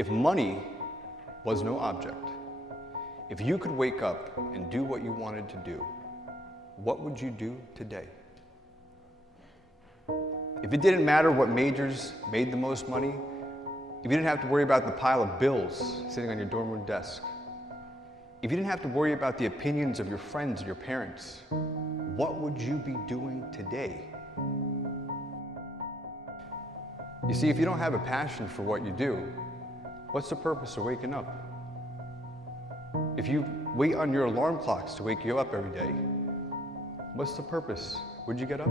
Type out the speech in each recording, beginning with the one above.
If money was no object, if you could wake up and do what you wanted to do, what would you do today? If it didn't matter what majors made the most money, if you didn't have to worry about the pile of bills sitting on your dorm room desk, if you didn't have to worry about the opinions of your friends and your parents, what would you be doing today? You see, if you don't have a passion for what you do, what's the purpose of waking up? If you wait on your alarm clocks to wake you up every day, what's the purpose? Would you get up?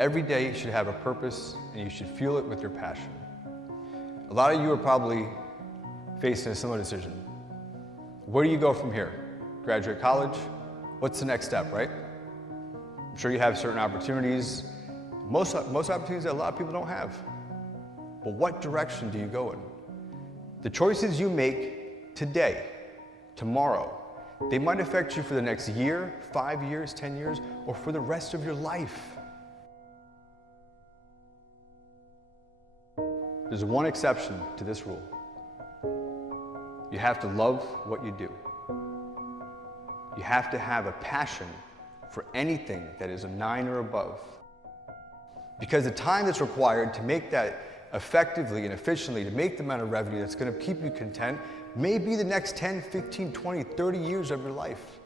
Every day should have a purpose, and you should fuel it with your passion. A lot of you are probably facing a similar decision. Where do you go from here? Graduate college? What's the next step, right? I'm sure you have certain opportunities, most opportunities that a lot of people don't have. But what direction do you go in? The choices you make today, tomorrow, they might affect you for the next year, 5 years, 10 years, or for the rest of your life. There's one exception to this rule. You have to love what you do. You have to have a passion for anything that is a 9 or above. Because the time that's required to make that effectively and efficiently, to make the amount of revenue that's going to keep you content, may be the next 10, 15, 20, 30 years of your life.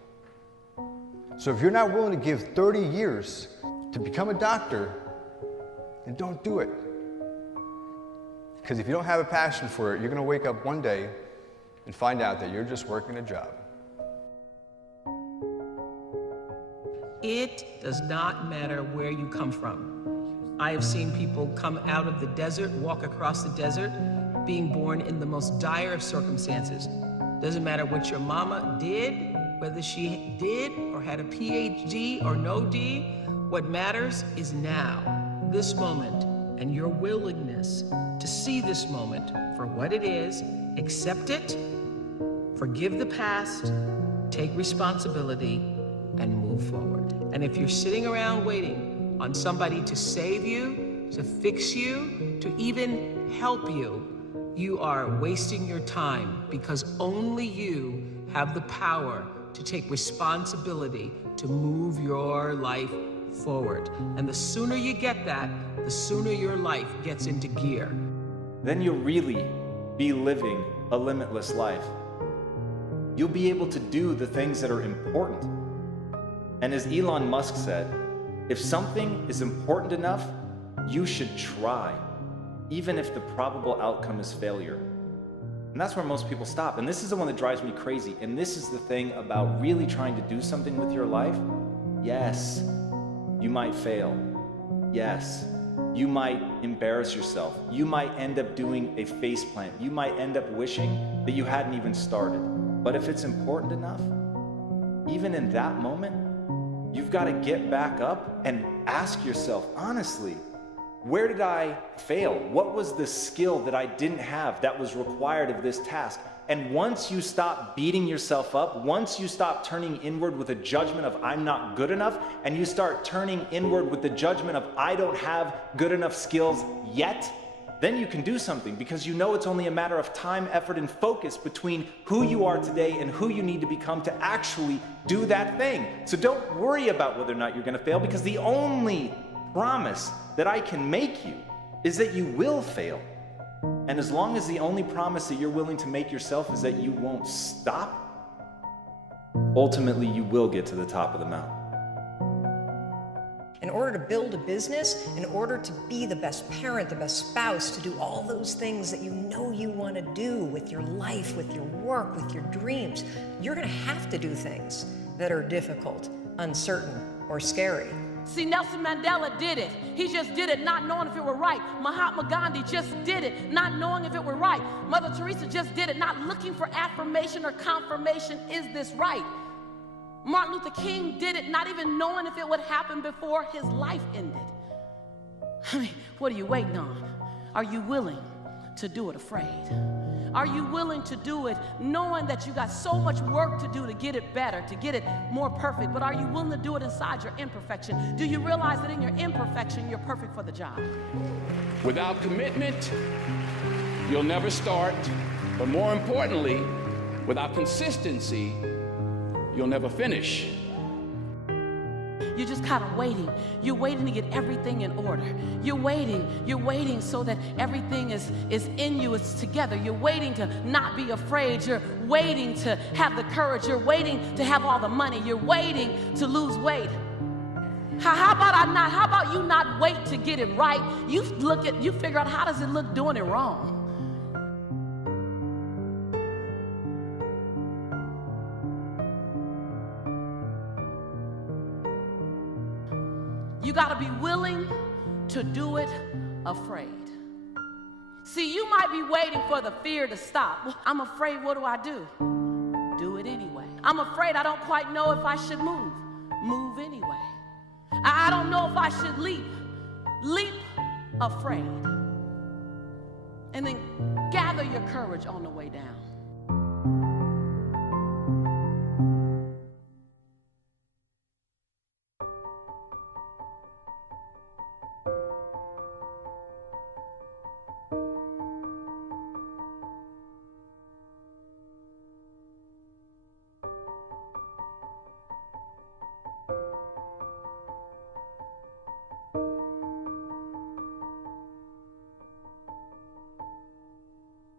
So if you're not willing to give 30 years to become a doctor, then don't do it. Because if you don't have a passion for it, you're going to wake up one day and find out that you're just working a job. It does not matter where you come from. I have seen people come out of the desert, walk across the desert, being born in the most dire of circumstances. Doesn't matter what your mama did, whether she did or had a PhD or no D. What matters is now, this moment, and your willingness to see this moment for what it is, accept it, forgive the past, take responsibility, and move forward. And if you're sitting around waiting on somebody to save you, to fix you, to even help you, you are wasting your time, because only you have the power to take responsibility to move your life forward. And the sooner you get that, the sooner your life gets into gear. Then you'll really be living a limitless life. You'll be able to do the things that are important. And as Elon Musk said, if something is important enough, you should try, even if the probable outcome is failure. And that's where most people stop. And this is the one that drives me crazy. And this is the thing about really trying to do something with your life. Yes, you might fail. Yes, you might embarrass yourself. You might end up doing a faceplant. You might end up wishing that you hadn't even started. But if it's important enough, even in that moment, you've got to get back up and ask yourself, honestly, where did I fail? What was the skill that I didn't have that was required of this task? And once you stop beating yourself up, once you stop turning inward with a judgment of I'm not good enough, and you start turning inward with the judgment of I don't have good enough skills yet, then you can do something, because you know it's only a matter of time, effort, and focus between who you are today and who you need to become to actually do that thing. So don't worry about whether or not you're going to fail, because the only promise that I can make you is that you will fail. And as long as the only promise that you're willing to make yourself is that you won't stop, ultimately you will get to the top of the mountain. In order to build a business, in order to be the best parent, the best spouse, to do all those things that you know you want to do with your life, with your work, with your dreams, you're going to have to do things that are difficult, uncertain, or scary. See, Nelson Mandela did it. He just did it not knowing if it were right. Mahatma Gandhi just did it not knowing if it were right. Mother Teresa just did it not looking for affirmation or confirmation. Is this right? Martin Luther King did it not even knowing if it would happen before his life ended. I mean, what are you waiting on? Are you willing to do it afraid? Are you willing to do it knowing that you got so much work to do to get it better, to get it more perfect, but are you willing to do it inside your imperfection? Do you realize that in your imperfection, you're perfect for the job? Without commitment, you'll never start, but more importantly, without consistency, you'll never finish. You're just kind of waiting. You're waiting to get everything in order. You're waiting so that everything is in you, it's together. You're waiting to not be afraid. You're waiting to have the courage. You're waiting to have all the money. You're waiting to lose weight. How about you not wait to get it right? You figure out how does it look doing it wrong. You got to be willing to do it afraid. See, you might be waiting for the fear to stop. Well, I'm afraid, what do? Do it anyway. I'm afraid I don't quite know if I should move. Move anyway. I don't know if I should leap. Leap afraid. And then gather your courage on the way down.